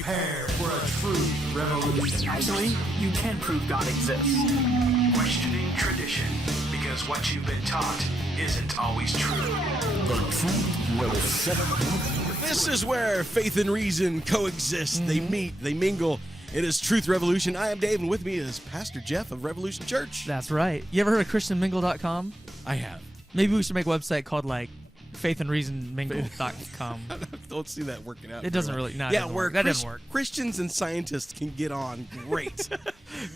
Prepare for a true revolution. Actually, you can prove God exists. Questioning tradition, because what you've been taught isn't always true. The truth will set you. This is where faith and reason coexist. They meet, they mingle. It is Truth Revolution. I am Dave, and with me is Pastor Jeff of Revolution Church. That's right. You ever heard of ChristianMingle.com? I have. Maybe we should make a website called, like, faithandreasonmingle.com. I don't see that working out. It doesn't really. No, Yeah, that doesn't work. Christians and scientists can get on great.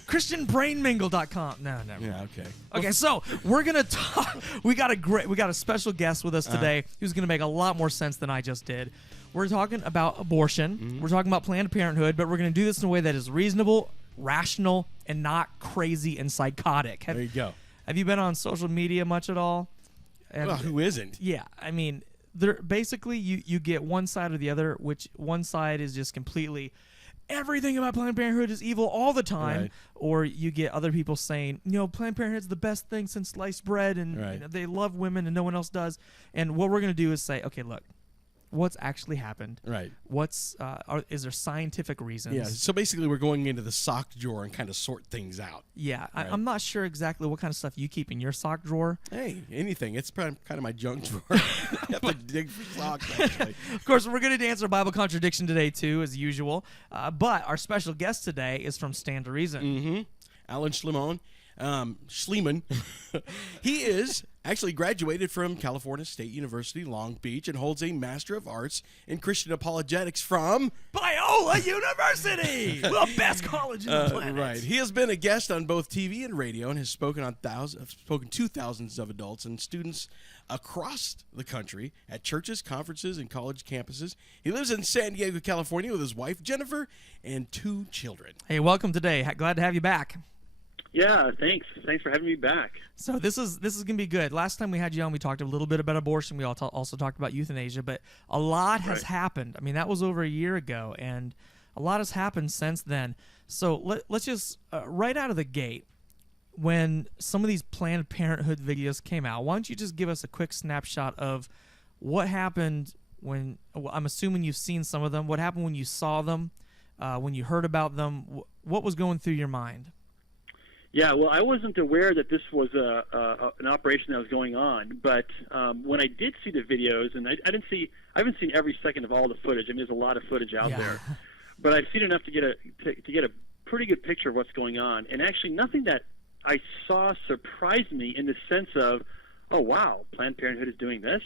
ChristianBrainMingle.com. No. Yeah, okay. Okay, so we're gonna talk. We got a special guest with us today who's gonna make a lot more sense than I just did. We're talking about abortion. We're talking about Planned Parenthood, but we're gonna do this in a way that is reasonable, rational, and not crazy and psychotic. There you go. Have you been on social media much at all? Well, who isn't? Yeah, I mean, basically you get one side or the other, which one side is just completely everything about Planned Parenthood is evil all the time, Right. or you get other people saying, Planned Parenthood's the best thing since sliced bread, and Right. they love women and no one else does. And what we're going to do is say, okay, look, what's actually happened? Right. Is there scientific reasons? Yeah, so basically we're going into the sock drawer and kind of sort things out. Yeah, Right. I'm not sure exactly what kind of stuff you keep in your sock drawer. Hey, anything. It's kind of my junk drawer. You have to dig for socks, actually. Of course, we're going to answer Bible contradiction today, too, as usual. But our special guest today is from Stand to Reason. Alan Schliemann. He is actually graduated from California State University, Long Beach, and holds a Master of Arts in Christian Apologetics from Biola University! The best college in the planet. Right. He has been a guest on both TV and radio and has spoken to thousands of adults and students across the country at churches, conferences, and college campuses. He lives in San Diego, California with his wife, Jennifer, and 2 children. Hey, welcome today. Glad to have you back. Yeah, thanks. Thanks for having me back. So this is going to be good. Last time we had you on, we talked a little bit about abortion. We also talked about euthanasia, but a lot has happened. I mean, that was over a year ago, and a lot has happened since then. So let's just, right out of the gate, when some of these Planned Parenthood videos came out, why don't you just give us a quick snapshot of what happened when, I'm assuming you've seen some of them, what happened when you saw them, when you heard about them, what was going through your mind? Yeah, well, I wasn't aware that this was an operation that was going on, but when I did see the videos, and I haven't seen every second of all the footage. I mean, there's a lot of footage out there, but I've seen enough to get a pretty good picture of what's going on. And actually, nothing that I saw surprised me in the sense of, oh wow, Planned Parenthood is doing this.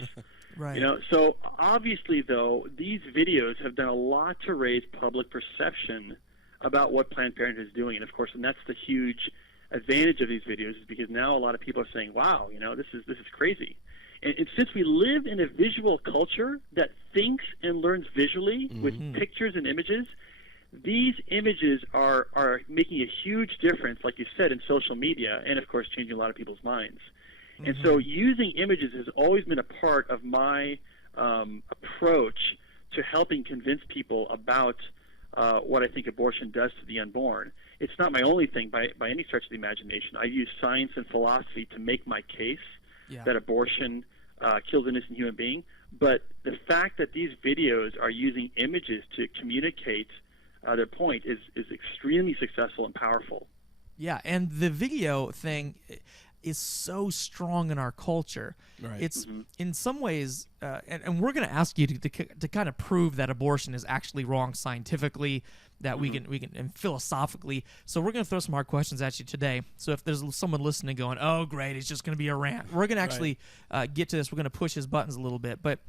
Right. So obviously, though, these videos have done a lot to raise public perception about what Planned Parenthood is doing, and of course, and that's the huge advantage of these videos, is because now a lot of people are saying, wow, this is crazy. And since we live in a visual culture that thinks and learns visually with pictures and images, these images are making a huge difference, like you said, in social media, and of course changing a lot of people's minds. And so using images has always been a part of my approach to helping convince people about what I think abortion does to the unborn. It's not my only thing by any stretch of the imagination. I use science and philosophy to make my case that abortion kills an innocent human being. But the fact that these videos are using images to communicate their point is extremely successful and powerful. Yeah, and the video thing is so strong in our culture. Right. It's in some ways, and we're going to ask you to kind of prove that abortion is actually wrong scientifically, that we can and philosophically. So we're going to throw some hard questions at you today. So if there's someone listening going, oh great, it's just going to be a rant, we're going to actually get to this. We're going to push his buttons a little bit, but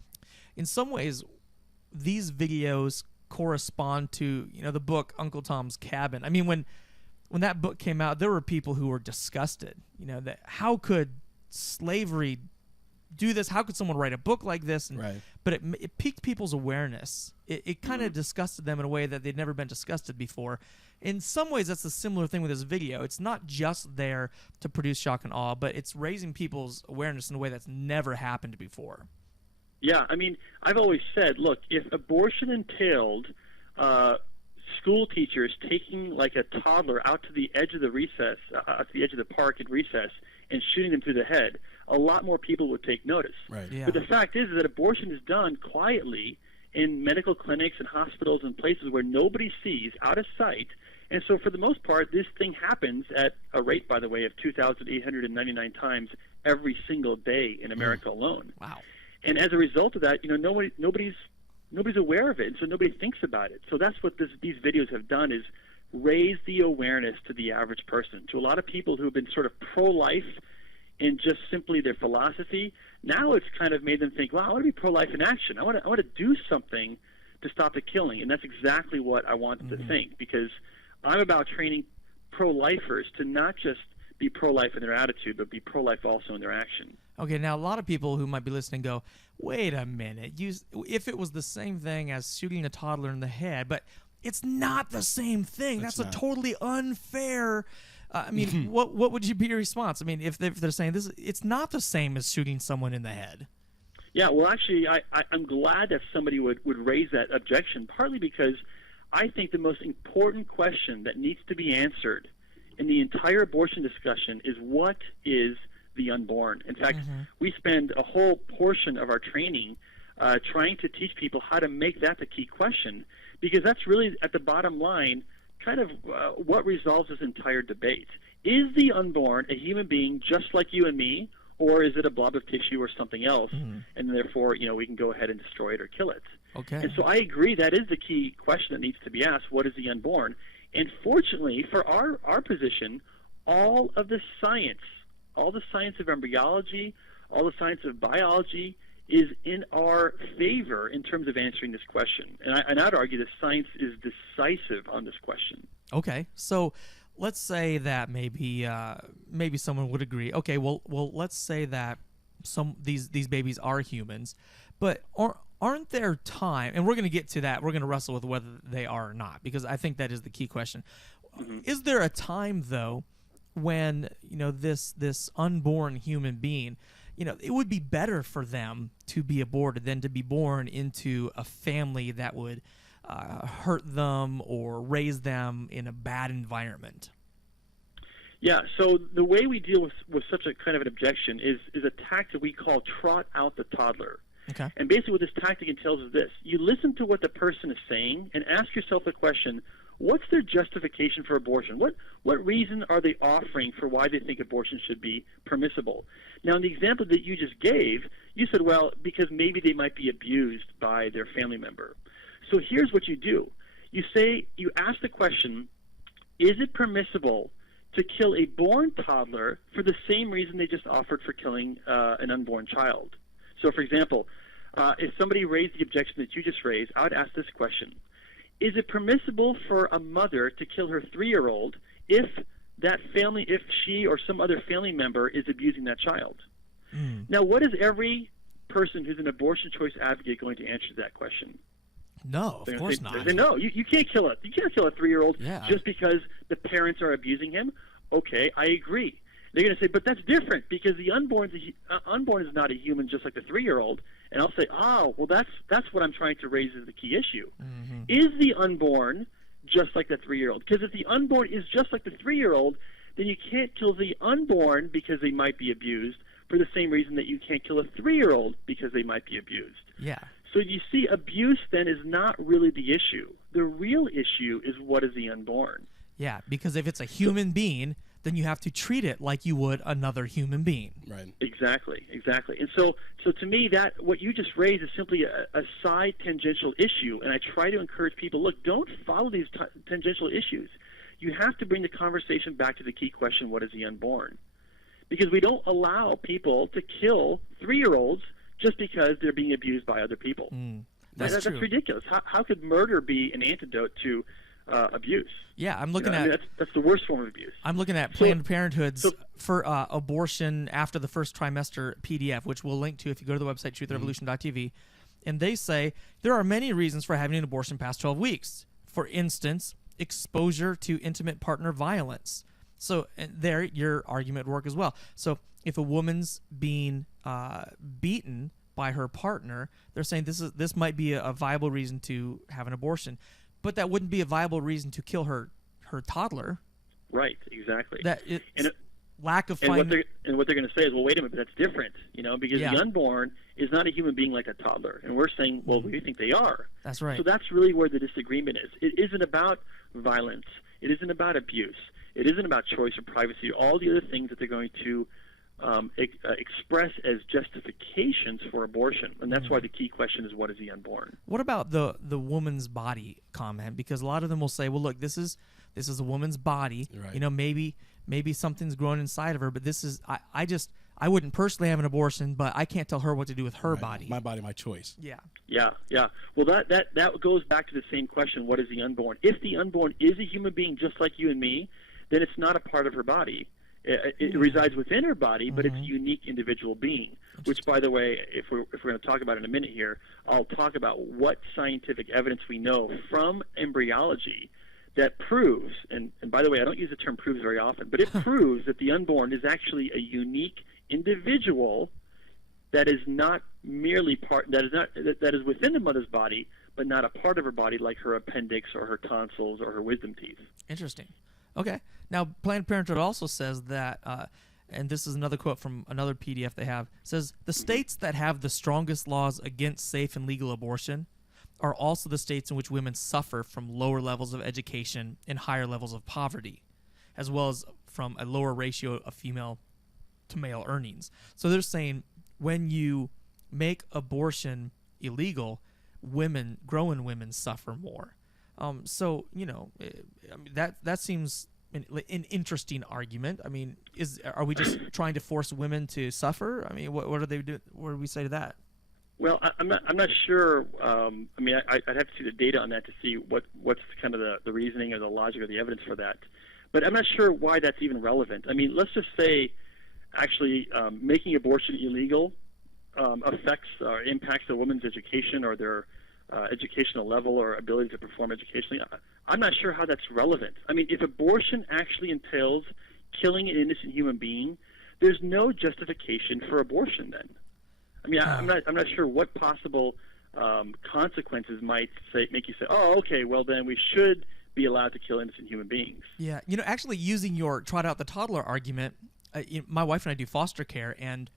in some ways, these videos correspond to the book Uncle Tom's Cabin. I mean, when that book came out, there were people who were disgusted. That how could slavery do this? How could someone write a book like this? But it piqued people's awareness. It kind of disgusted them in a way that they'd never been disgusted before. In some ways, that's a similar thing with this video. It's not just there to produce shock and awe, but it's raising people's awareness in a way that's never happened before. Yeah, I mean, I've always said, look, if abortion entailed school teachers taking like a toddler out to the edge of the recess, to the edge of the park at recess, and shooting them through the head, a lot more people would take notice. Right. Yeah. But the fact is that abortion is done quietly in medical clinics and hospitals and places where nobody sees, out of sight. And so for the most part, this thing happens at a rate, by the way, of 2,899 times every single day in America alone. Wow. And as a result of that, nobody's aware of it, and so nobody thinks about it. So that's what these videos have done, is raise the awareness to the average person, to a lot of people who have been sort of pro-life in just simply their philosophy. Now it's kind of made them think, wow, I want to be pro-life in action. I want to do something to stop the killing. And that's exactly what I want them to think, because I'm about training pro-lifers to not just be pro-life in their attitude, but be pro-life also in their action. Okay, now a lot of people who might be listening go, wait a minute, if it was the same thing as shooting a toddler in the head, but it's not the same thing. That's a totally unfair. I mean, what would be your response? I mean, if they're saying this, it's not the same as shooting someone in the head. Yeah, well, actually, I'm glad that somebody would raise that objection, partly because I think the most important question that needs to be answered in the entire abortion discussion is, what is the unborn? In fact, we spend a whole portion of our training trying to teach people how to make that the key question, because that's really, at the bottom line, kind of what resolves this entire debate. Is the unborn a human being just like you and me, or is it a blob of tissue or something else, and therefore, we can go ahead and destroy it or kill it? Okay. And so I agree that is the key question that needs to be asked: what is the unborn? And fortunately for our position, all the science of embryology, all the science of biology is in our favor in terms of answering this question. And I'd argue that science is decisive on this question. Okay, so let's say that maybe someone would agree. Okay, well, let's say that these babies are humans, but aren't there time? And we're going to get to that. We're going to wrestle with whether they are or not, because I think that is the key question. Is there a time though when this unborn human being, it would be better for them to be aborted than to be born into a family that would hurt them or raise them in a bad environment? Yeah, so the way we deal with such a kind of an objection is a tactic we call trot out the toddler. Okay. And basically what this tactic entails is this: you listen to what the person is saying and ask yourself the question, what's their justification for abortion? What reason are they offering for why they think abortion should be permissible? Now, in the example that you just gave, you said, well, because maybe they might be abused by their family member. So here's what you do. You ask the question, is it permissible to kill a born toddler for the same reason they just offered for killing an unborn child? So, for example, if somebody raised the objection that you just raised, I would ask this question: is it permissible for a mother to kill her 3-year-old if she or some other family member is abusing that child? Now, what is every person who's an abortion choice advocate going to answer to that question? No, of course not. They say, no, you can't kill it. You can't kill a 3-year-old just because the parents are abusing him. Okay, I agree. They're going to say, but that's different because the unborn is not a human just like the 3-year-old. And I'll say, well, that's what I'm trying to raise as the key issue. Is the unborn just like the 3-year-old? Because if the unborn is just like the 3-year-old, then you can't kill the unborn because they might be abused for the same reason that you can't kill a 3-year-old because they might be abused. Yeah. So you see, abuse then is not really the issue. The real issue is, what is the unborn? Yeah, because if it's a human being, then you have to treat it like you would another human being. Right. Exactly. And so to me, that what you just raised is simply a side tangential issue, and I try to encourage people, look, don't follow these tangential issues. You have to bring the conversation back to the key question: what is the unborn? Because we don't allow people to kill 3-year-olds just because they're being abused by other people. That's true. That's ridiculous. How could murder be an antidote to abuse? Yeah, I'm looking at that's the worst form of abuse. I'm looking at Planned Parenthood's for abortion after the first trimester PDF, which we'll link to if you go to the website truthrevolution.tv, and they say there are many reasons for having an abortion past 12 weeks. For instance, exposure to intimate partner violence. So there, your argument would work as well. So if a woman's being beaten by her partner, they're saying this might be a viable reason to have an abortion, but that wouldn't be a viable reason to kill her toddler. Right, exactly. lack of And finding. what they're going to say is, well, wait a minute, but that's different, because Yeah. the unborn is not a human being like a toddler, and we're saying, well, we think they are. That's right. So that's really where the disagreement is. It isn't about violence. It isn't about abuse. It isn't about choice or privacy. All the other things that they're going to express as justifications for abortion, and that's why the key question is, what is the unborn? What about the woman's body comment? Because a lot of them will say, well, look, this is a woman's body. Right. Maybe something's growing inside of her, but this is I wouldn't personally have an abortion, but I can't tell her what to do with her body. My body, my choice. Yeah. Yeah. Well, that goes back to the same question: what is the unborn? If the unborn is a human being just like you and me, then it's not a part of her body. It resides within her body, but it's a unique individual being. Which, by the way, if we're going to talk about in a minute here, I'll talk about what scientific evidence we know from embryology that proves, and by the way, I don't use the term proves very often, but it proves that the unborn is actually a unique individual that is not merely that is within the mother's body, but not a part of her body like her appendix or her tonsils or her wisdom teeth. Interesting. Okay. Now, Planned Parenthood also says that, and this is another quote from another PDF they have, says, the states that have the strongest laws against safe and legal abortion are also the states in which women suffer from lower levels of education and higher levels of poverty, as well as from a lower ratio of female to male earnings. So they're saying when you make abortion illegal, growing women suffer more. So, I mean, that seems an interesting argument. I mean, are we just trying to force women to suffer? I mean, what do they do? What do we say to that? Well, I'm not sure. I mean, I'd have to see the data on that to see what's kind of the reasoning or the logic or the evidence for that. But I'm not sure why that's even relevant. I mean, let's just say, actually, making abortion illegal affects or impacts a woman's education or their educational level or ability to perform educationally. I'm not sure how that's relevant. I mean, if abortion actually entails killing an innocent human being, there's no justification for abortion then. I mean, I'm not sure what possible consequences might make you say, oh, okay, well then we should be allowed to kill innocent human beings. Yeah, actually using your trot out the toddler argument, my wife and I do foster care, and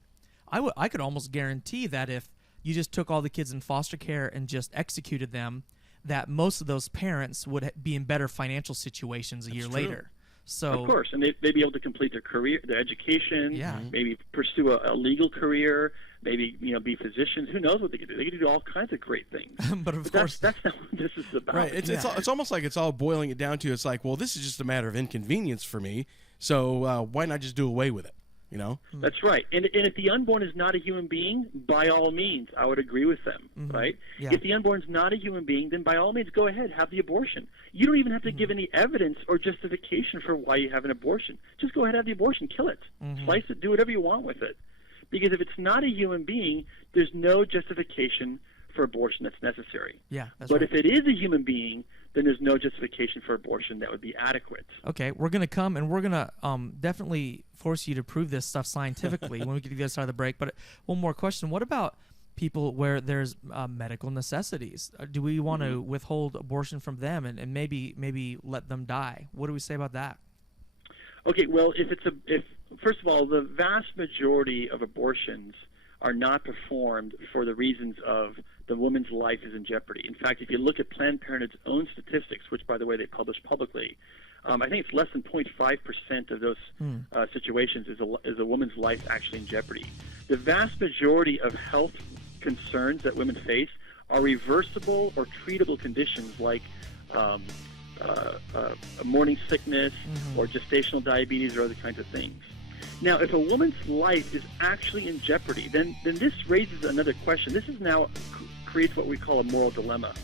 I could almost guarantee that if you just took all the kids in foster care and just executed them, that most of those parents would be in better financial situations a year later. So, of course, and they'd be able to complete their career, their education, maybe pursue a legal career, maybe be physicians. Who knows what they could do? They could do all kinds of great things. but of course, that's not what this is about. Right. It's almost like it's all boiling it down to, it's like, well, this is just a matter of inconvenience for me, so why not just do away with it? That's right. And if the unborn is not a human being, by all means, I would agree with them, right? Yeah. If the unborn is not a human being, then by all means, go ahead, have the abortion. You don't even have to give any evidence or justification for why you have an abortion. Just go ahead, have the abortion, kill it, slice it, do whatever you want with it. Because if it's not a human being, there's no justification for abortion that's necessary. Yeah, that's but right. if it is a human being, then there's no justification for abortion that would be adequate. Okay, we're going to come and we're going to definitely force you to prove this stuff scientifically when we get to the other side of the break. But one more question. What about people where there's medical necessities? Do we want to withhold abortion from them and maybe let them die? What do we say about that? Okay, well, if first of all, the vast majority of abortions are not performed for the reasons of the woman's life is in jeopardy. In fact, if you look at Planned Parenthood's own statistics, which, by the way, they publish publicly, I think it's less than 0.5% of those situations is a woman's life actually in jeopardy. The vast majority of health concerns that women face are reversible or treatable conditions like morning sickness or gestational diabetes or other kinds of things. Now, if a woman's life is actually in jeopardy, then this raises another question. This is now creates what we call a moral dilemma.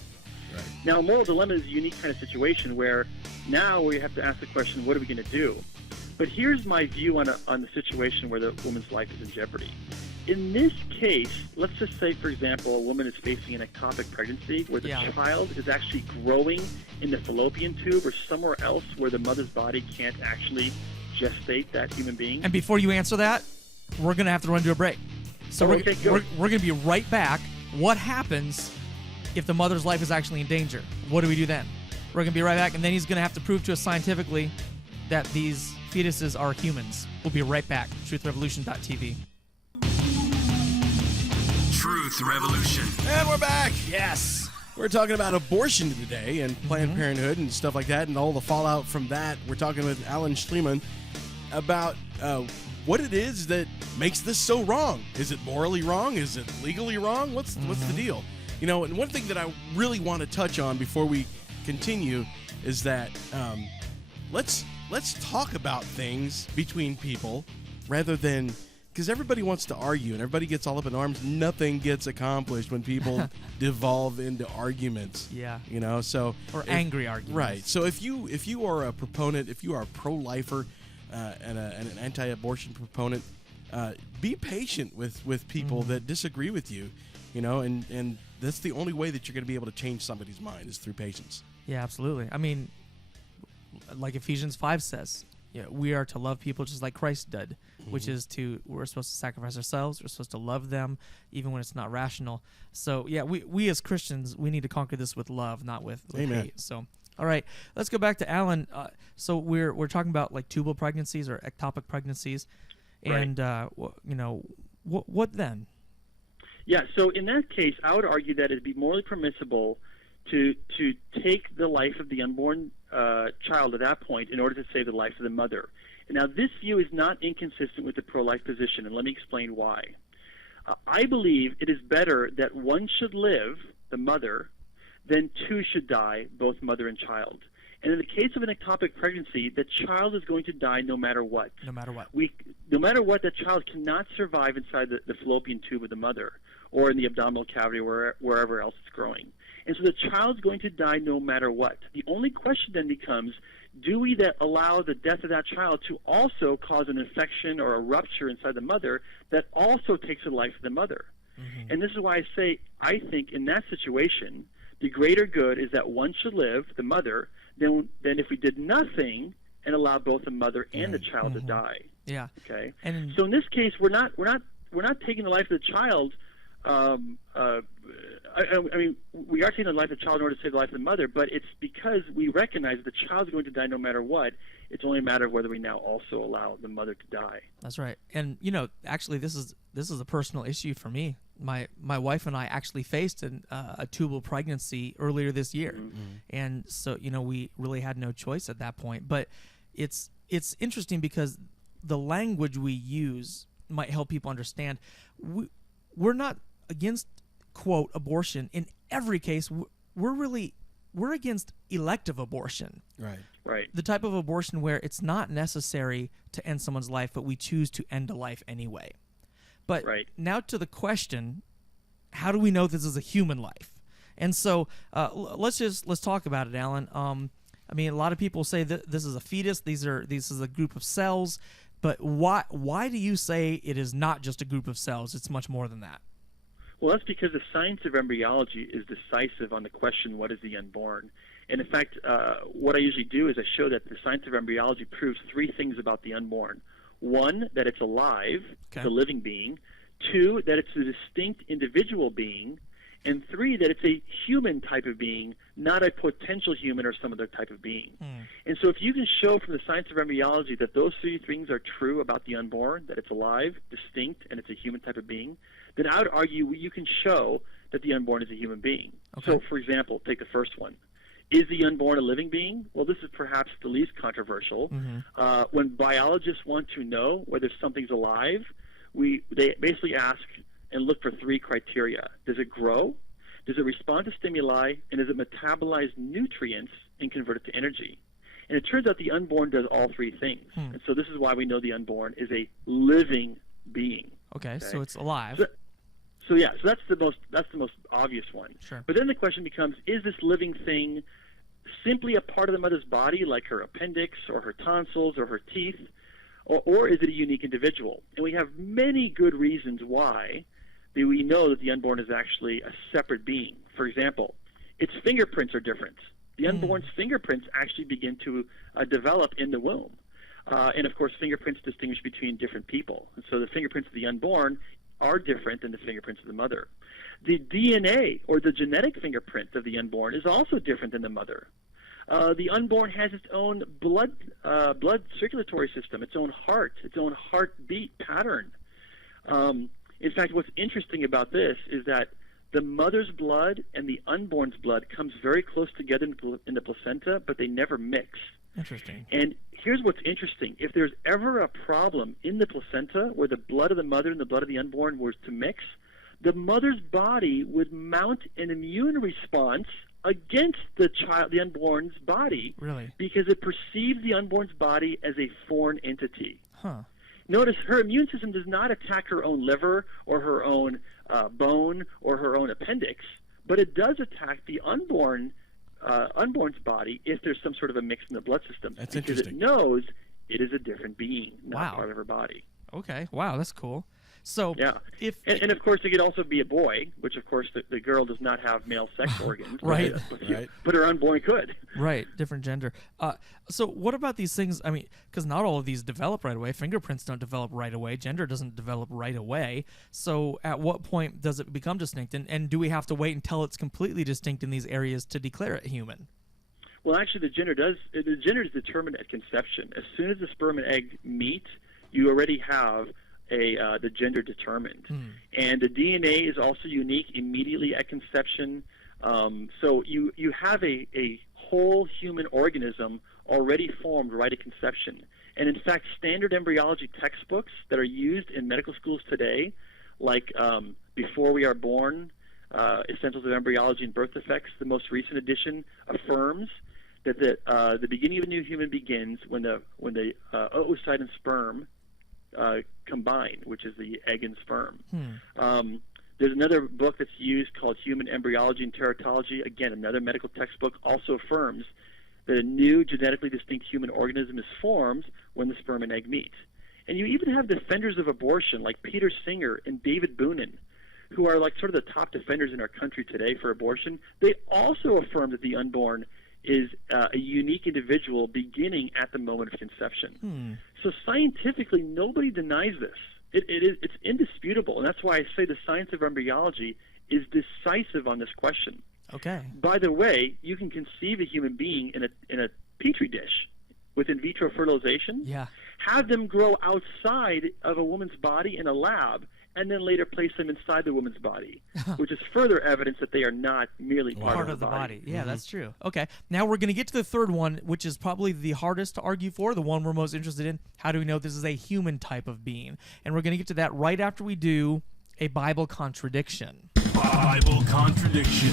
Right. Now, a moral dilemma is a unique kind of situation where now we have to ask the question, what are we going to do? But here's my view on the situation where the woman's life is in jeopardy. In this case, let's just say, for example, a woman is facing an ectopic pregnancy where the child is actually growing in the fallopian tube or somewhere else where the mother's body can't actually gestate that human being. And before you answer that, we're going to have to run to a break. So we're going to be right back. What happens if the mother's life is actually in danger? What do we do then? We're going to be right back, and then he's going to have to prove to us scientifically that these fetuses are humans. We'll be right back. TruthRevolution.tv. Truth Revolution. And we're back. Yes. We're talking about abortion today and Planned Parenthood and stuff like that and all the fallout from that. We're talking with Alan Schliemann about what it is that makes this so wrong. Is it morally wrong? Is it legally wrong? What's the deal? You know, and one thing that I really want to touch on before we continue is that let's talk about things between people rather than, because everybody wants to argue and everybody gets all up in arms. Nothing gets accomplished when people devolve into arguments. Yeah. You know, so Angry arguments. right. So if you are a proponent, if you are a pro-lifer and an anti-abortion proponent, be patient with people that disagree with you. You know, and that's the only way that you're going to be able to change somebody's mind is through patience. Yeah, absolutely. I mean, like Ephesians 5 says, we are to love people just like Christ did, which is we're supposed to sacrifice ourselves. We're supposed to love them even when it's not rational. So, yeah, we as Christians, we need to conquer this with love, not with Amen. hate. So, all right, let's go back to Alan. So we're talking about like tubal pregnancies or ectopic pregnancies. And, what then? Yeah, so in that case, I would argue that it'd be morally permissible to take the life of the unborn child at that point in order to save the life of the mother. And now, this view is not inconsistent with the pro-life position, and let me explain why. I believe it is better that one should live, the mother, than two should die, both mother and child. And in the case of an ectopic pregnancy, the child is going to die no matter what. No matter what. No matter what, the child cannot survive inside the fallopian tube of the mother or in the abdominal cavity or wherever else it's growing. And so the child's going to die no matter what. The only question then becomes, do we allow the death of that child to also cause an infection or a rupture inside the mother that also takes the life of the mother? Mm-hmm. And this is why I say, I think in that situation, the greater good is that one should live, the mother, than if we did nothing and allowed both the mother and the child to die. Yeah. Okay. And so in this case, we're not taking the life of the child. I mean, we are taking the life of the child in order to save the life of the mother, but it's because we recognize the child's going to die no matter what. It's only a matter of whether we now also allow the mother to die. That's right. And actually, this is a personal issue for me. My wife and I actually faced a tubal pregnancy earlier this year, and so we really had no choice at that point. But it's interesting because the language we use might help people understand. We're not against, quote, abortion in every case. We're against elective abortion. Right. The type of abortion where it's not necessary to end someone's life, but we choose to end a life anyway. But now to the question, how do we know this is a human life? And so let's talk about it, Alan. I mean, a lot of people say that this is a fetus. This is a group of cells. But why do you say it is not just a group of cells? It's much more than that. Well, that's because the science of embryology is decisive on the question, what is the unborn? And in fact, what I usually do is I show that the science of embryology proves three things about the unborn. One, that it's alive, it's a living being. Two, that it's a distinct individual being. And three, that it's a human type of being, not a potential human or some other type of being. And so if you can show from the science of embryology that those three things are true about the unborn, that it's alive, distinct, and it's a human type of being, then I would argue you can show that the unborn is a human being. Okay. So, for example, take the first one. Is the unborn a living being? Well, this is perhaps the least controversial. When biologists want to know whether something's alive, they basically ask and look for three criteria. Does it grow? Does it respond to stimuli? And does it metabolize nutrients and convert it to energy? And it turns out the unborn does all three things. And so this is why we know the unborn is a living being. Okay, so it's alive. So that's the most obvious one. Sure. But then the question becomes, is this living thing simply a part of the mother's body, like her appendix or her tonsils or her teeth, or is it a unique individual? And we have many good reasons why we know that the unborn is actually a separate being. For example, its fingerprints are different. The unborn's fingerprints actually begin to develop in the womb. And, of course, fingerprints distinguish between different people. And so the fingerprints of the unborn are different than the fingerprints of the mother. The DNA, or the genetic fingerprint of the unborn, is also different than the mother. The unborn has its own blood circulatory system, its own heart, its own heartbeat pattern. In fact, what's interesting about this is that the mother's blood and the unborn's blood comes very close together in the placenta, but they never mix. Interesting. And here's what's interesting. If there's ever a problem in the placenta where the blood of the mother and the blood of the unborn was to mix, the mother's body would mount an immune response against the unborn's body. Really? Because it perceives the unborn's body as a foreign entity. Huh. Notice her immune system does not attack her own liver or her own bone or her own appendix, but it does attack the unborn's body if there's some sort of a mix in the blood system. That's because interesting. it knows it is a different being, not Wow. part of her body. Okay. Wow, that's cool. So Yeah. if And of course, it could also be a boy, which of course the girl does not have male sex organs. Right. Right. But her unborn could. right, different gender. So what about these things? I mean, because not all of these develop right away. Fingerprints don't develop right away. Gender doesn't develop right away. So at what point does it become distinct? And do we have to wait until it's completely distinct in these areas to declare it human? Well, actually, the gender is determined at conception. As soon as the sperm and egg meet, you already have the gender determined. And the DNA is also unique immediately at conception. So you have a whole human organism already formed right at conception. And in fact, standard embryology textbooks that are used in medical schools today, like Before We Are Born, Essentials of Embryology and Birth Defects, the most recent edition affirms that the beginning of a new human begins when the oocyte and sperm combine, which is the egg and sperm. There's another book that's used called Human Embryology and Teratology. Again, another medical textbook also affirms that a new genetically distinct human organism is formed when the sperm and egg meet. And you even have defenders of abortion like Peter Singer and David Boonin, who are like sort of the top defenders in our country today for abortion. They also affirm that the unborn is a unique individual beginning at the moment of conception. So scientifically, nobody denies this. It's indisputable, and that's why I say the science of embryology is decisive on this question. Okay. By the way, you can conceive a human being in a petri dish with in vitro fertilization, Yeah. have them grow outside of a woman's body in a lab, and then later place them inside the woman's body, which is further evidence that they are not merely Part of the body. Yeah, Mm-hmm. that's true. Okay. Now we're going to get to the third one, which is probably the hardest to argue for, the one we're most interested in. How do we know this is a human type of being? And we're going to get to that right after we do a Bible contradiction. Bible contradiction.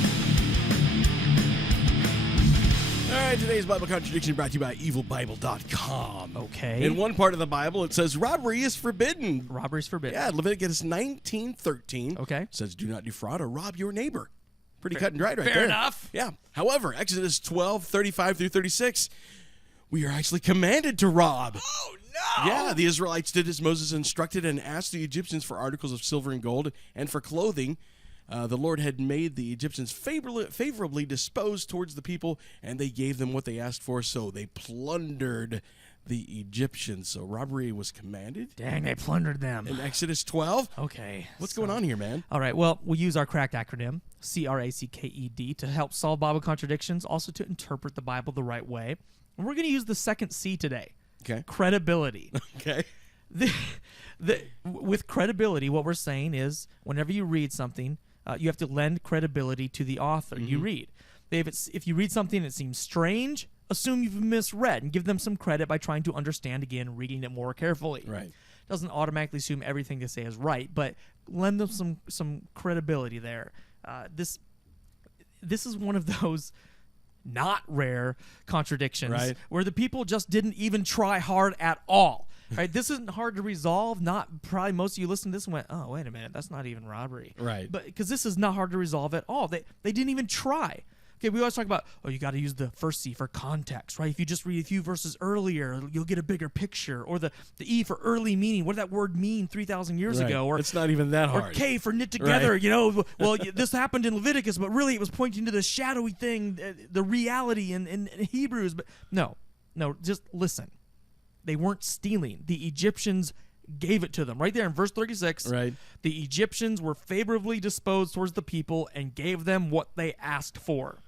All right, today's Bible contradiction brought to you by evilbible.com. Okay. In one part of the Bible, it says robbery is forbidden. Robbery's forbidden. Yeah, Leviticus 19:13. Okay. Says do not defraud or rob your neighbor. Pretty cut and dried right there. Fair enough. Yeah. However, Exodus 12:35 through 36, we are actually commanded to rob. Oh, no. Yeah, the Israelites did as Moses instructed and asked the Egyptians for articles of silver and gold and for clothing. The Lord had made the Egyptians favorably disposed towards the people, and they gave them what they asked for, so they plundered the Egyptians. So robbery was commanded Dang, they plundered them. in Exodus 12. Okay. What's going on here, man? All right. Well, we use our cracked acronym, CRACKED, to help solve Bible contradictions, also to interpret the Bible the right way. And we're going to use the second C today. Okay. Credibility. Okay. With credibility, what we're saying is whenever you read something, you have to lend credibility to the author you read. If you read something that seems strange, assume you've misread and give them some credit by trying to understand again, reading it more carefully. Right. Doesn't automatically assume everything they say is right, but lend them some credibility there. This is one of those not rare contradictions Right. where the people just didn't even try hard at all. Right? This isn't hard to resolve. Not probably most of you listened to this and went, "Oh, wait a minute, that's not even robbery." Right. But because this is not hard to resolve at all. They didn't even try. Okay, we always talk about, you got to use the first C for context, right? If you just read a few verses earlier, you'll get a bigger picture. Or the E for early meaning. What did that word mean 3,000 years Right. ago? Or It's not even that or hard. K for knit together, Right. Well, this happened in Leviticus, but really it was pointing to the shadowy thing, the reality in Hebrews. But no, just listen. They weren't stealing. The Egyptians gave it to them. Right there in verse 36, Right. the Egyptians were favorably disposed towards the people and gave them what they asked for.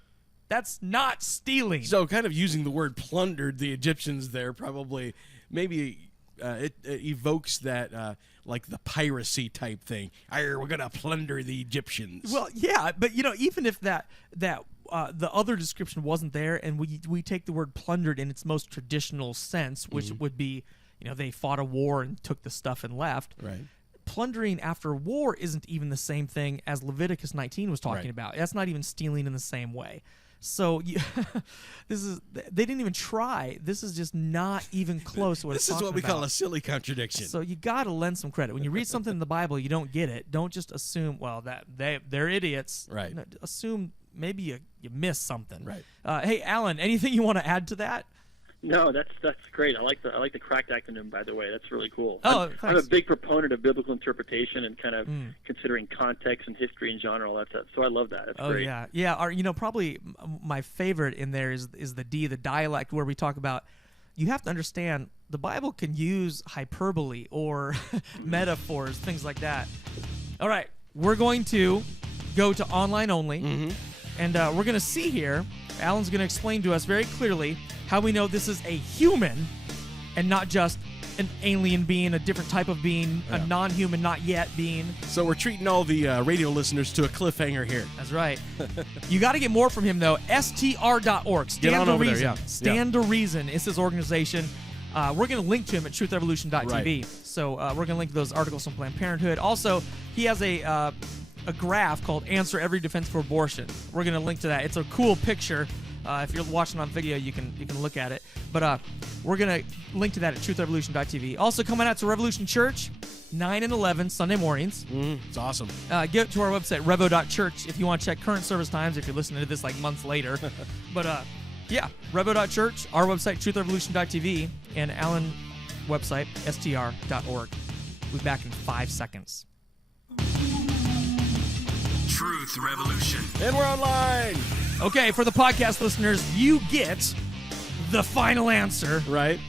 That's not stealing. So kind of using the word plundered the Egyptians there probably maybe it evokes that like the piracy type thing. We're going to plunder the Egyptians. Well, yeah, but even if that the other description wasn't there, and we take the word plundered in its most traditional sense, which would be, they fought a war and took the stuff and left. Right. Plundering after war isn't even the same thing as Leviticus 19 was talking Right. about. That's not even stealing in the same way. So they didn't even try. This is just not even close to what This it's is talking what we about. call a silly contradiction. So you got to lend some credit. When you read something in the Bible, you don't get it. Don't just assume, well, that they're idiots. Right. No, assume maybe you missed something. Right. Hey, Alan, anything you want to add to that? No, that's great. I like the cracked acronym, by the way. That's really cool. Oh, I'm a thanks. big proponent of biblical interpretation and kind of considering context and history and genre, all that stuff. So I love that. That's Oh great. yeah. Or probably my favorite in there is the dialect, where we talk about. You have to understand the Bible can use hyperbole or metaphors, things like that. All right, we're going to go to online only, and we're going to see here. Alan's going to explain to us very clearly how we know this is a human and not just an alien being, a different type of being, a non-human, not yet being. So we're treating all the radio listeners to a cliffhanger here. That's right. You got to get more from him, though. STR.org. Stand Get on to over there, Reason. yeah. Stand to Reason is his organization. We're going to link to him at truthrevolution.tv. Right. So we're going to link to those articles on Planned Parenthood. Also, he has a graph called Answer Every Defense for Abortion. We're going to link to that. It's a cool picture. If you're watching on video, you can look at it. But we're going to link to that at truthrevolution.tv. Also coming out to Revolution Church, 9 and 11 Sunday mornings. It's awesome. Get to our website, revo.church, if you want to check current service times, if you're listening to this like months later. But yeah, revo.church, our website, truthrevolution.tv, and Alan website, str.org. We'll be back in 5 seconds. Truth Revolution. And we're online. Okay, for the podcast listeners, you get the final answer Right.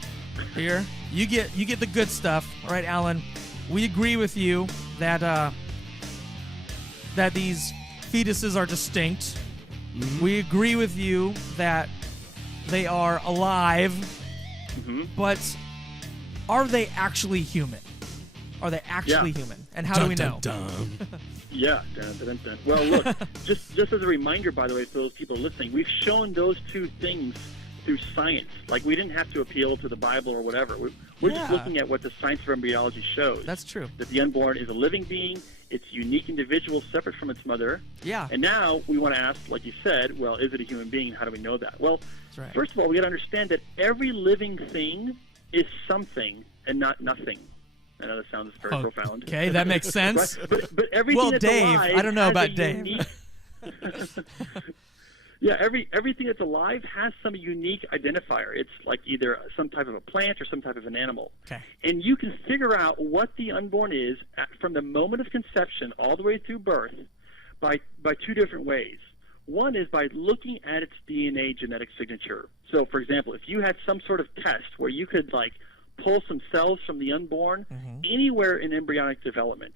here. You get the good stuff. All right, Alan. We agree with you that that these fetuses are distinct. We agree with you that they are alive. But are they actually human? Are they actually human? And how do we know? Yeah. Dun, dun, dun. Well, look, just as a reminder, by the way, for those people listening, we've shown those two things through science. Like, we didn't have to appeal to the Bible or whatever. We're just looking at what the science of embryology shows. That's true. That the unborn is a living being. It's a unique individual separate from its mother. Yeah. And now we want to ask, like you said, well, is it a human being? How do we know that? Well, That's right. first of all, we got to understand that every living thing is something and not nothing. I know that sounds very profound. Okay, that makes sense. Right? But everything Well, that's Dave, alive I don't know has about a Dave. unique- Yeah, everything that's alive has some unique identifier. It's like either some type of a plant or some type of an animal. Okay. And you can figure out what the unborn is from the moment of conception all the way through birth by two different ways. One is by looking at its DNA genetic signature. So, for example, if you had some sort of test where you could, like, pull some cells from the unborn anywhere in embryonic development,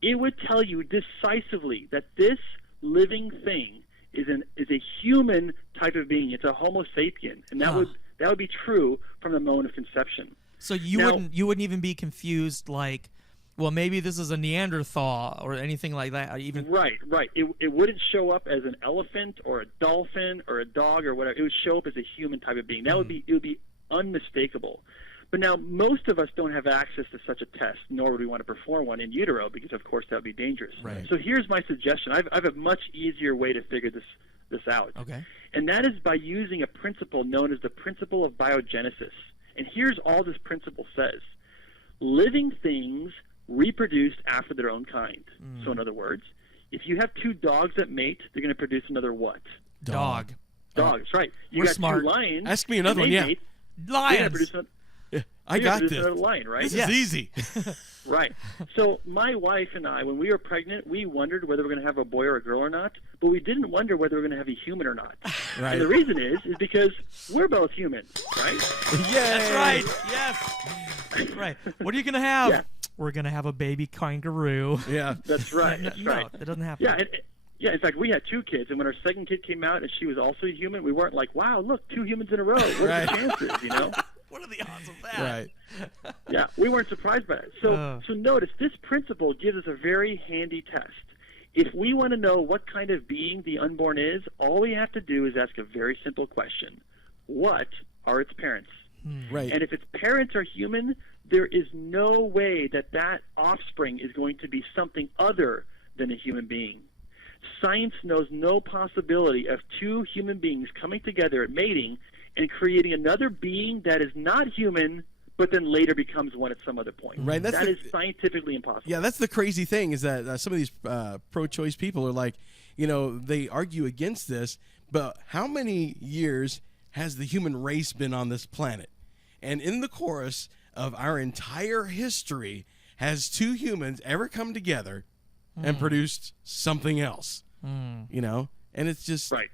it would tell you decisively that this living thing is a human type of being. It's a Homo sapien, and that would be true from the moment of conception. So you wouldn't even be confused, like, well, maybe this is a Neanderthal or anything like that. Even Right. It wouldn't show up as an elephant or a dolphin or a dog or whatever. It would show up as a human type of being. That would be unmistakable. But now, most of us don't have access to such a test, nor would we want to perform one in utero because, of course, that would be dangerous. Right. So here's my suggestion. I have a much easier way to figure this out. Okay. And that is by using a principle known as the principle of biogenesis. And here's all this principle says. Living things reproduced after their own kind. So in other words, if you have two dogs that mate, they're going to produce another what? dog. Dogs, right. You We're got smart. two lions. Ask me another and one, they yeah. mate, they're gonna Lions. produce another- I they're got gonna produce this. another lion, right? This Yeah. is easy. Right. So my wife and I, when we were pregnant, we wondered whether we're going to have a boy or a girl or not, but we didn't wonder whether we're going to have a human or not. Right. And the reason is because we're both human, right? That's right. Yes. Right. What are you gonna have? Yeah. We're gonna have a baby kangaroo. Yeah. That's right. That's no, right. that doesn't happen. Yeah, Yeah, in fact, we had 2 kids, and when our second kid came out and she was also a human, we weren't like, wow, look, 2 humans in a row. What are the chances, you know? What are the odds of that? Right. Yeah, we weren't surprised by it. So notice, this principle gives us a very handy test. If we want to know what kind of being the unborn is, all we have to do is ask a very simple question. What are its parents? Right. And if its parents are human, there is no way that that offspring is going to be something other than a human being. Science knows no possibility of 2 human beings coming together at mating and creating another being that is not human, but then later becomes one at some other point. Right, that's That the- is scientifically impossible. Yeah, that's the crazy thing is that some of these pro-choice people are like, you know, they argue against this, but how many years has the human race been on this planet? And in the chorus of our entire history, has 2 humans ever come together and produced something else? You know, and it's just Right.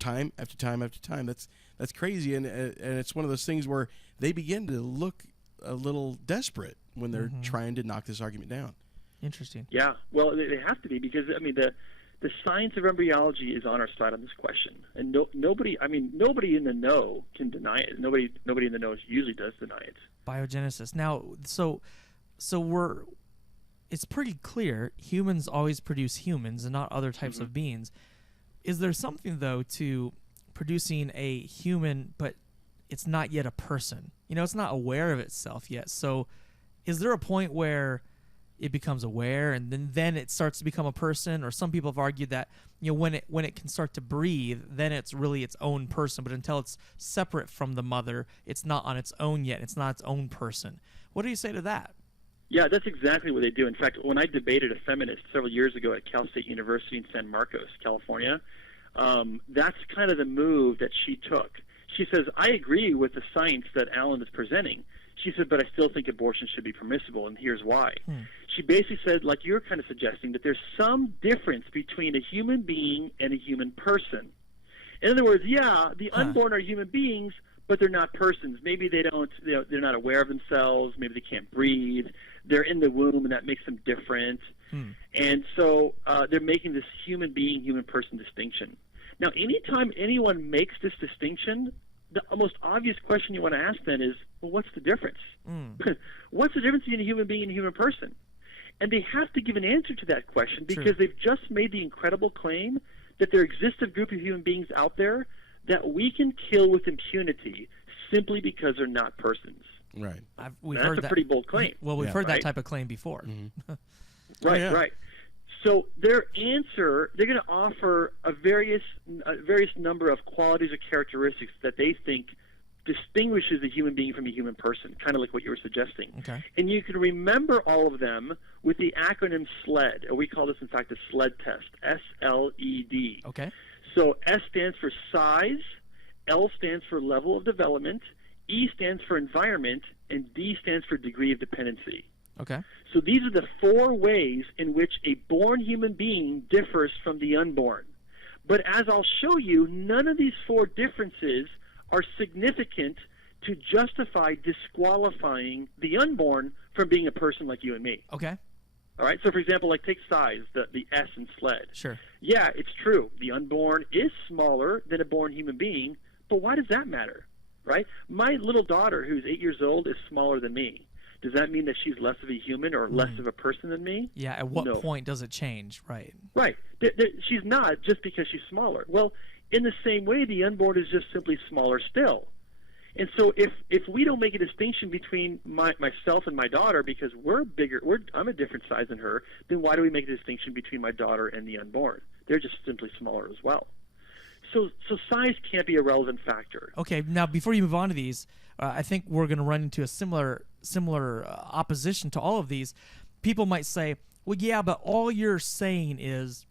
time after time after time. That's crazy, and it's one of those things where they begin to look a little desperate when they're trying to knock this argument down. Interesting. Yeah, well, they have to be because, I mean, the science of embryology is on our side on this question. And nobody in the know can deny it. Nobody in the know usually does deny it. Biogenesis. Now, so it's pretty clear humans always produce humans and not other types of beings. Is there something, though, to producing a human, but it's not yet a person? You know, it's not aware of itself yet. So is there a point where it becomes aware and then it starts to become a person? Or some people have argued that, you know, when it can start to breathe, then it's really its own person. But until it's separate from the mother, it's not on its own yet. It's not its own person. What do you say to that? Yeah, that's exactly what they do. In fact, when I debated a feminist several years ago at Cal State University in San Marcos, California, that's kind of the move that she took. She says, I agree with the science that Alan is presenting. She said, but I still think abortion should be permissible, and here's why. She basically said, like you're kind of suggesting, that there's some difference between a human being and a human person. In other words, yeah, the unborn are human beings, but they're not persons. Maybe they're not aware of themselves. Maybe they can't breathe. They're in the womb, and that makes them different. And so they're making this human being, human person distinction. Now, anytime anyone makes this distinction, the most obvious question you want to ask then is, well, what's the difference? What's the difference between a human being and a human person? And they have to give an answer to that question because they've just made the incredible claim that there exists a group of human beings out there that we can kill with impunity simply because they're not persons. Right. We've That's heard a that. pretty bold claim. Well, we've Yeah. heard that Right. type of claim before. Right, yeah. right. So their answer, they're going to offer a various number of qualities or characteristics that they think distinguishes a human being from a human person, kind of like what you were suggesting. Okay. And you can remember all of them with the acronym SLED, or we call this, in fact, the SLED test, S-L-E-D. Okay. So S stands for size, L stands for level of development, E stands for environment, and D stands for degree of dependency. Okay. So these are the 4 ways in which a born human being differs from the unborn. But as I'll show you, none of these 4 differences are significant to justify disqualifying the unborn from being a person like you and me. Okay. All right? So, for example, like take size, the S in SLED. Sure. Yeah, it's true. The unborn is smaller than a born human being, but why does that matter? Right? My little daughter, who's 8 years old, is smaller than me. Does that mean that she's less of a human or less of a person than me? Yeah. At what No. point does it change? Right. Right. She's not just because she's smaller. Well, in the same way, the unborn is just simply smaller still. And so if we don't make a distinction between myself and my daughter because we're bigger, I'm a different size than her, then why do we make a distinction between my daughter and the unborn? They're just simply smaller as well. So size can't be a relevant factor. Okay. Now, before you move on to these, I think we're going to run into a similar opposition to all of these. People might say, well, yeah, but all you're saying is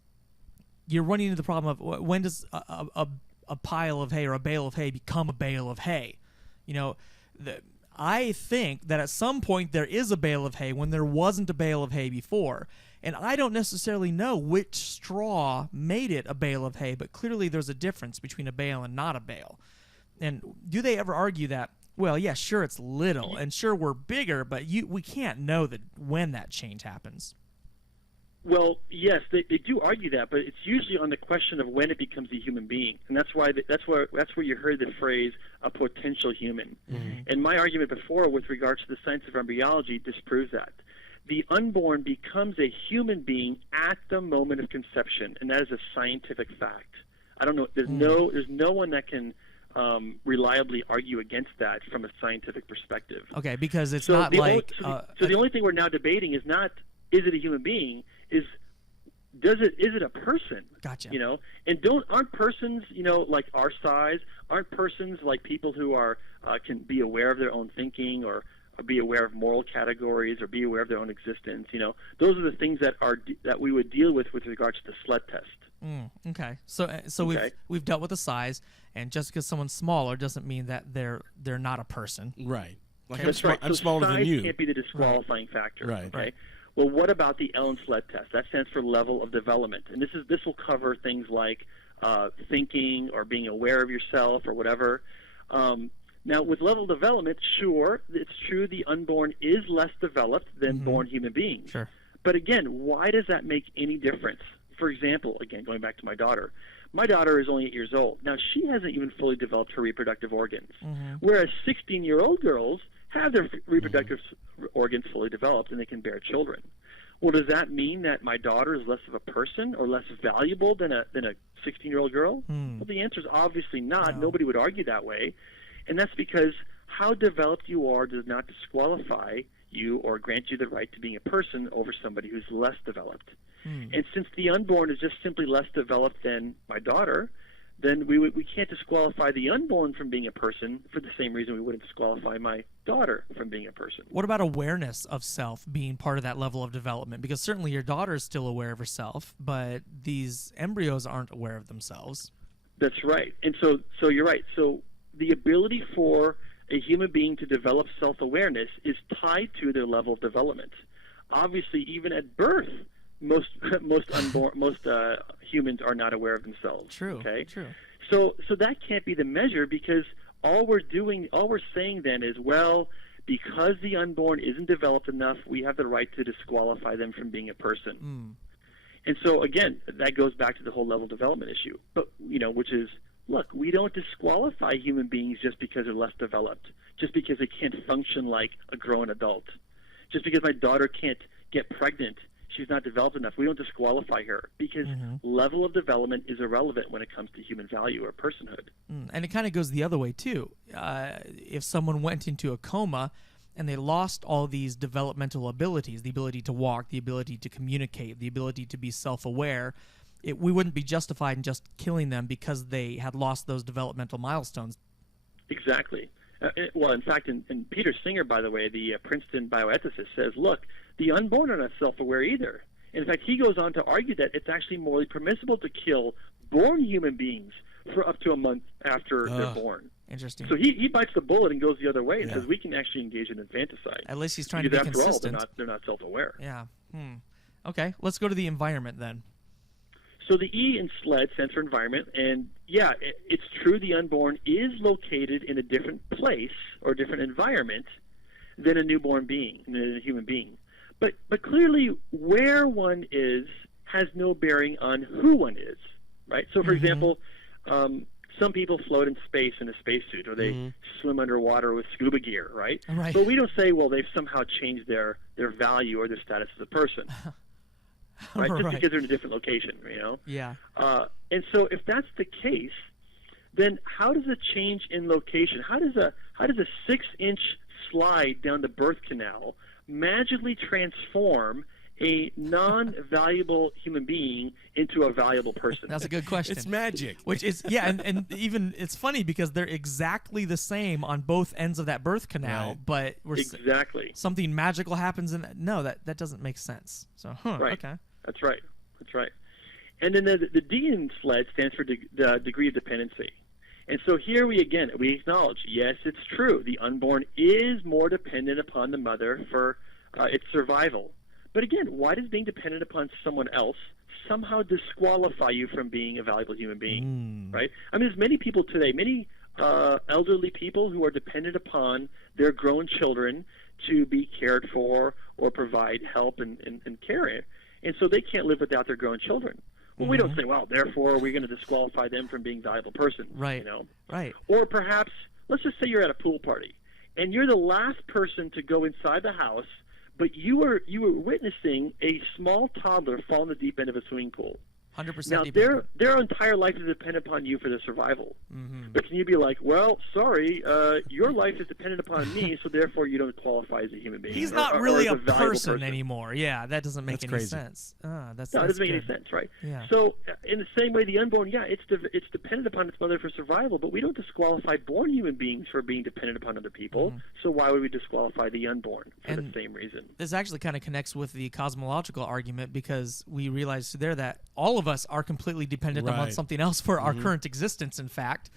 you're running into the problem of when does a pile of hay or a bale of hay become a bale of hay? You know, I think that at some point there is a bale of hay when there wasn't a bale of hay before. And I don't necessarily know which straw made it a bale of hay, but clearly there's a difference between a bale and not a bale. And do they ever argue that, well, yeah, sure, it's little, and sure, we're bigger, but we can't know that when that change happens? Well, yes, they do argue that, but it's usually on the question of when it becomes a human being, and that's where you heard the phrase "a potential human." And my argument before, with regards to the science of embryology, disproves that. The unborn becomes a human being at the moment of conception, and that is a scientific fact. I don't know. There's no one that can reliably argue against that from a scientific perspective. Okay, because it's So not the like the only thing we're now debating is not is it a human being, is it a person? Gotcha. You know, and aren't persons, you know, like our size, aren't persons like people who are can be aware of their own thinking, or be aware of moral categories, or be aware of their own existence? You know, those are the things that we would deal with regards to the SLED test. Okay, so Okay. we've dealt with the size, and just because someone's smaller doesn't mean that they're not a person. Right. Like That's right. I'm So smaller size than you. can't be the disqualifying factor. Right. Okay. Right. Well, what about the Ellen SLED test? That stands for level of development, and this will cover things like thinking or being aware of yourself or whatever. Now, with level of development, sure, it's true the unborn is less developed than born human beings. Sure. But again, why does that make any difference? For example, again, going back to my daughter is only 8 years old. Now, she hasn't even fully developed her reproductive organs, whereas 16-year-old girls have their reproductive organs fully developed and they can bear children. Well, does that mean that my daughter is less of a person or less valuable than a 16-year-old girl? Well, the answer is obviously not. No. Nobody would argue that way. And that's because how developed you are does not disqualify you or grant you the right to being a person over somebody who's less developed. And since the unborn is just simply less developed than my daughter, then we can't disqualify the unborn from being a person for the same reason we wouldn't disqualify my daughter from being a person. What about awareness of self being part of that level of development? Because certainly your daughter is still aware of herself, but these embryos aren't aware of themselves. That's right. And so you're right. So the ability for a human being to develop self-awareness is tied to their level of development. Obviously, even at birth, most humans are not aware of themselves. True. Okay. True. So that can't be the measure, because all we're saying then is, well, because the unborn isn't developed enough, we have the right to disqualify them from being a person. And so again, that goes back to the whole level development issue. But which is, look, we don't disqualify human beings just because they're less developed, just because they can't function like a grown adult, just because my daughter can't get pregnant. She's not developed enough. We don't disqualify her, because level of development is irrelevant when it comes to human value or personhood. And it kind of goes the other way, too. If someone went into a coma and they lost all these developmental abilities, the ability to walk, the ability to communicate, the ability to be self-aware, we wouldn't be justified in just killing them because they had lost those developmental milestones. Exactly. Well, in fact, in Peter Singer, by the way, the Princeton bioethicist, says, look, the unborn are not self-aware either. In fact, he goes on to argue that it's actually morally permissible to kill born human beings for up to a month after they're born. Interesting. So he bites the bullet and goes the other way and says we can actually engage in infanticide. At least he's trying because to be after consistent. all, they're not self-aware. Yeah. Okay, let's go to the environment then. So the E in SLED stands for environment, and yeah, it's true the unborn is located in a different place or different environment than a newborn being, than a human being. But clearly where one is has no bearing on who one is, right? So, for example, some people float in space in a spacesuit, or they swim underwater with scuba gear, right? Right. But we don't say, well, they've somehow changed their value or their status as a person. Right? Just Right. because they're in a different location, Yeah. And so if that's the case, then how does a change in location, how does a 6-inch slide down the birth canal magically transform a non-valuable human being into a valuable person? That's a good question. It's magic. Which is, yeah, and even it's funny because they're exactly the same on both ends of that birth canal, Right. but Exactly. something magical happens, and no, that doesn't make sense. So, Right. okay. That's right. And then the D in SLED stands for the degree of dependency. And so here we acknowledge, yes, it's true. The unborn is more dependent upon the mother for its survival. But again, why does being dependent upon someone else somehow disqualify you from being a valuable human being, right? I mean, there's many people today, many elderly people who are dependent upon their grown children to be cared for or provide help and care. and so they can't live without their grown children. Well, we don't say, well, therefore we're going to disqualify them from being valuable persons. Right. You know? Right. Or perhaps, let's just say you're at a pool party, and you're the last person to go inside the house, but you were witnessing a small toddler fall in the deep end of a swimming pool. 100% Now, dependent. their entire life is dependent upon you for their survival. Mm-hmm. But can you be like, well, sorry, your life is dependent upon me, so therefore you don't qualify as a human being. He's or- not or really as a valuable person anymore. Yeah, that doesn't make That's any crazy. sense. That's No, it that's doesn't make any good. sense, right? Yeah. So, in the same way, the unborn, it's dependent upon its mother for survival, but we don't disqualify born human beings for being dependent upon other people. So why would we disqualify the unborn for And the same reason? This actually kind of connects with the cosmological argument because we realized there that all of us are completely dependent upon Right. something else for our current existence. In fact,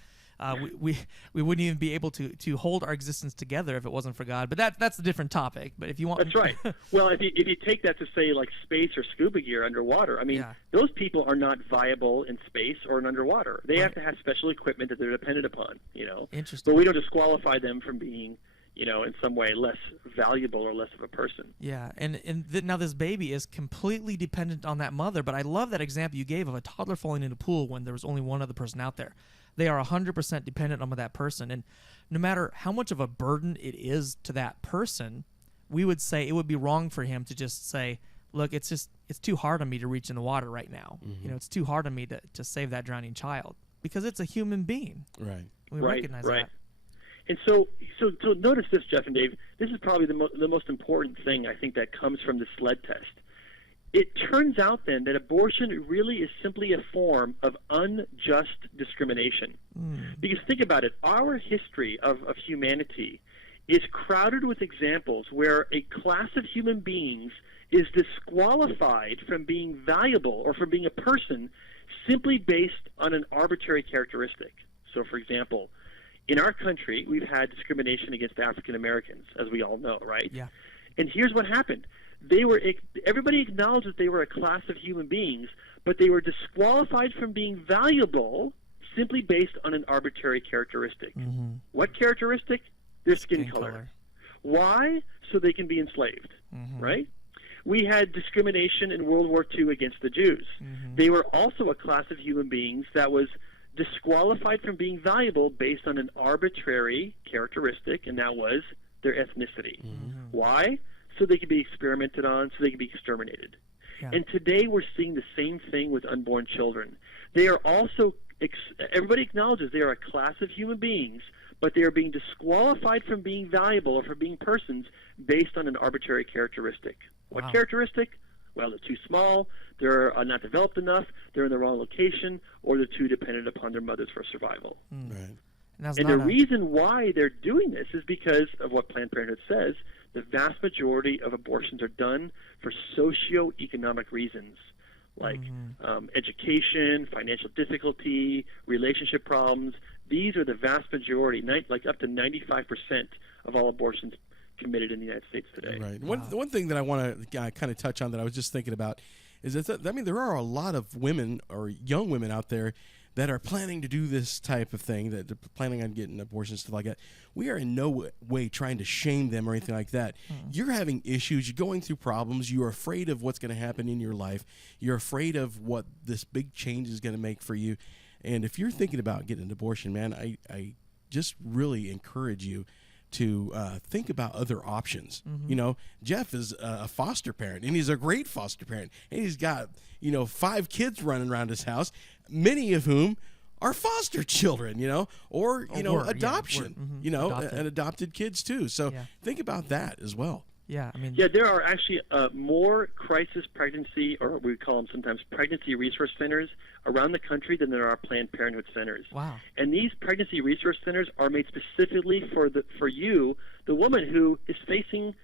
we wouldn't even be able to hold our existence together if it wasn't for God. But that's a different topic. But if you want, That's right. Well, if you take that to say like space or scuba gear underwater, I mean, Yeah. those people are not viable in space or in underwater. They have to have special equipment that they're dependent upon. You know. Interesting. But we don't disqualify them from being, in some way less valuable or less of a person. Yeah, and now this baby is completely dependent on that mother. But I love that example you gave of a toddler falling in a pool when there was only one other person out there. They are 100% dependent on that person, and no matter how much of a burden it is to that person, we would say it would be wrong for him to just say, "Look, it's too hard on me to reach in the water right now. It's too hard on me to save that drowning child because it's a human being." Right. We Right, recognize right. that. And so notice this, Jeff and Dave. This is probably the most important thing I think that comes from the SLED test. It turns out then that abortion really is simply a form of unjust discrimination. Because think about it, our history of humanity is crowded with examples where a class of human beings is disqualified from being valuable or from being a person simply based on an arbitrary characteristic. So, for example, in our country, we've had discrimination against African Americans, as we all know, right? Yeah. And here's what happened. Everybody acknowledged that they were a class of human beings, but they were disqualified from being valuable simply based on an arbitrary characteristic. What characteristic? Their skin color. Why? So they can be enslaved, right? We had discrimination in World War II against the Jews. They were also a class of human beings that was disqualified from being valuable based on an arbitrary characteristic, and that was their ethnicity. Why? So they could be experimented on, so they could be exterminated. Yeah. And today we're seeing the same thing with unborn children. They are also, everybody acknowledges they are a class of human beings, but they are being disqualified from being valuable or from being persons based on an arbitrary characteristic. What Wow. characteristic? Well, they're too small, they're not developed enough, they're in the wrong location, or they're too dependent upon their mothers for survival. Right. That's And not the reason why they're doing this is because of what Planned Parenthood says. The vast majority of abortions are done for socioeconomic reasons, like education, financial difficulty, relationship problems. These are the vast majority, like up to 95% of all abortions committed in the United States today. Right. One thing that I want to kind of touch on that I was just thinking about is that there are a lot of women or young women out there that are planning to do this type of thing, that they're planning on getting abortions, stuff like that. We are in no way trying to shame them or anything like that. You're having issues. You're going through problems. You're afraid of what's going to happen in your life. You're afraid of what this big change is going to make for you. And if you're thinking about getting an abortion, man, I just really encourage you to think about other options. Jeff is a foster parent, and he's a great foster parent, and he's got 5 kids running around his house, many of whom are foster children, or adoption, adopted. and adopted kids too. So think about that as well. Yeah, I mean, Yeah, there are actually more crisis pregnancy, or we call them sometimes pregnancy resource centers, around the country than there are Planned Parenthood centers. Wow. And these pregnancy resource centers are made specifically for you, the woman who is facing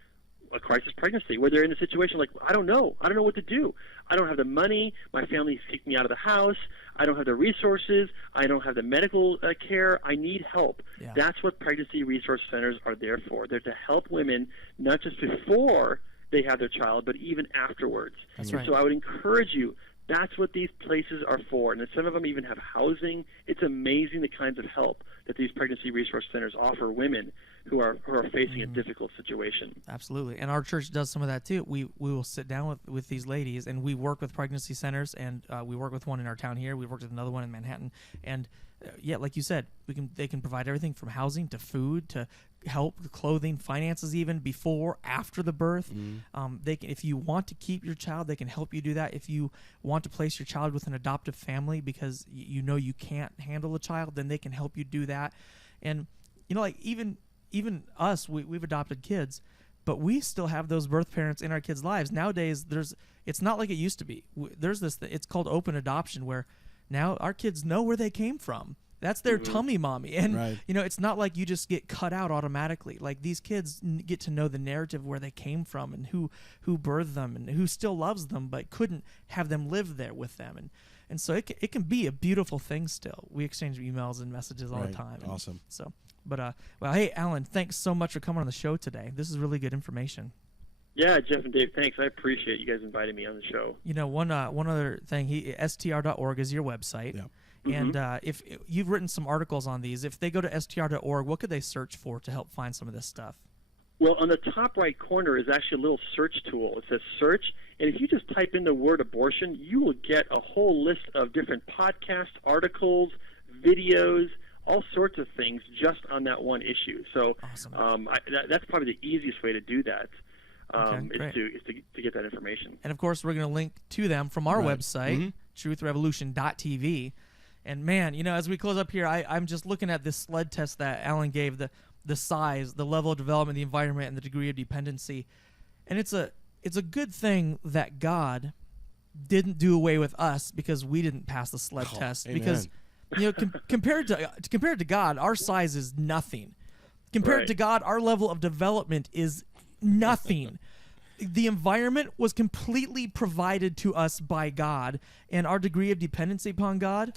a crisis pregnancy, where they're in a situation like, I don't know what to do. I don't have the money. My family's kicked me out of the house. I don't have the resources. I don't have the medical care. I need help. Yeah. That's what pregnancy resource centers are there for. They're to help women not just before they have their child, but even afterwards. That's right. So I would encourage you, that's what these places are for. And some of them even have housing. It's amazing the kinds of help that these pregnancy resource centers offer women who are facing a difficult situation. Absolutely. And our church does some of that too. We will sit down with these ladies, and we work with pregnancy centers, and we work with one in our town here. We worked with another one in Manhattan. And yeah, like you said, they can provide everything from housing to food to help, clothing, finances, even before, after the birth. They can, if you want to keep your child, they can help you do that. If you want to place your child with an adoptive family because you know you can't handle a child, then they can help you do that. And you know, like even us, we've adopted kids, but we still have those birth parents in our kids' lives. Nowadays, it's not like it used to be. There's this it's called open adoption, where now our kids know where they came from. That's their tummy mommy. And, you know, it's not like you just get cut out automatically. Like, these kids get to know the narrative where they came from and who birthed them and who still loves them but couldn't have them live there with them. And so it can be a beautiful thing still. We exchange emails and messages all the time. Awesome. So, but, well, hey, Alan, thanks so much for coming on the show today. This is really good information. Yeah, Jeff and Dave, thanks. I appreciate you guys inviting me on the show. You know, one other thing, str.org is your website. Yeah. And if you've written some articles on these, if they go to str.org, what could they search for to help find some of this stuff? Well, on the top right corner is actually a little search tool. It says search, and if you just type in the word abortion, you will get a whole list of different podcasts, articles, videos, all sorts of things just on that one issue. So awesome. That's probably the easiest way to do that. Okay, is to get that information. And, of course, we're going to link to them from our website, truthrevolution.tv. And, man, you know, as we close up here, I'm just looking at this SLED test that Alan gave, the size, the level of development, the environment, and the degree of dependency. And it's a good thing that God didn't do away with us because we didn't pass the SLED test. Amen. Because, you know, compared to God, our size is nothing. Compared to God, our level of development is nothing. The environment was completely provided to us by God, and our degree of dependency upon God,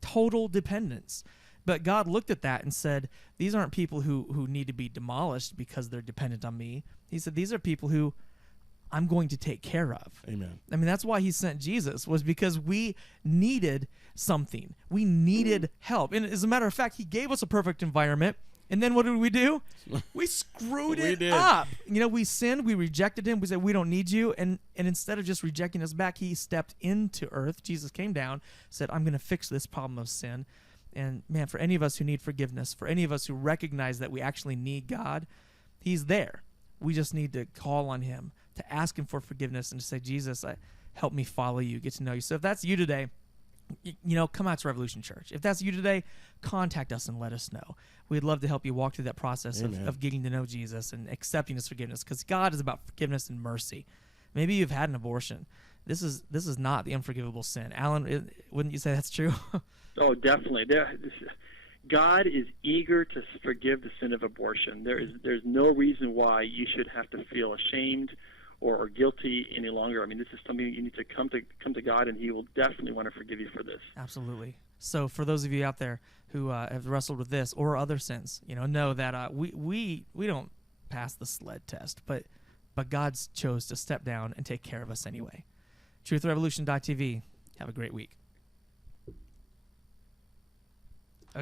total dependence. But God looked at that and said, these aren't people who need to be demolished because they're dependent on me. He said, these are people who I'm going to take care of. Amen. I mean, that's why he sent Jesus, was because we needed something. We needed help. And as a matter of fact, he gave us a perfect environment. And then what did we do? We screwed it up. You know, we sinned. We rejected him. We said, we don't need you. And instead of just rejecting us back, he stepped into earth. Jesus came down, said, I'm going to fix this problem of sin. And, man, for any of us who need forgiveness, for any of us who recognize that we actually need God, he's there. We just need to call on him, to ask him for forgiveness, and to say, Jesus, help me follow you, get to know you. So if that's you today, you know, come out to Revolution Church. If that's you today, contact us and let us know. We'd love to help you walk through that process of getting to know Jesus and accepting his forgiveness, because God is about forgiveness and mercy. Maybe you've had an abortion. This is not the unforgivable sin. Alan, wouldn't you say that's true? Oh, definitely. God is eager to forgive the sin of abortion. There's no reason why you should have to feel ashamed or guilty any longer. I mean, this is something you need to come to God, and he will definitely want to forgive you for this. Absolutely. So for those of you out there who have wrestled with this or other sins, you know that we don't pass the SLED test, but God's chose to step down and take care of us anyway. TruthRevolution.tv. Have a great week.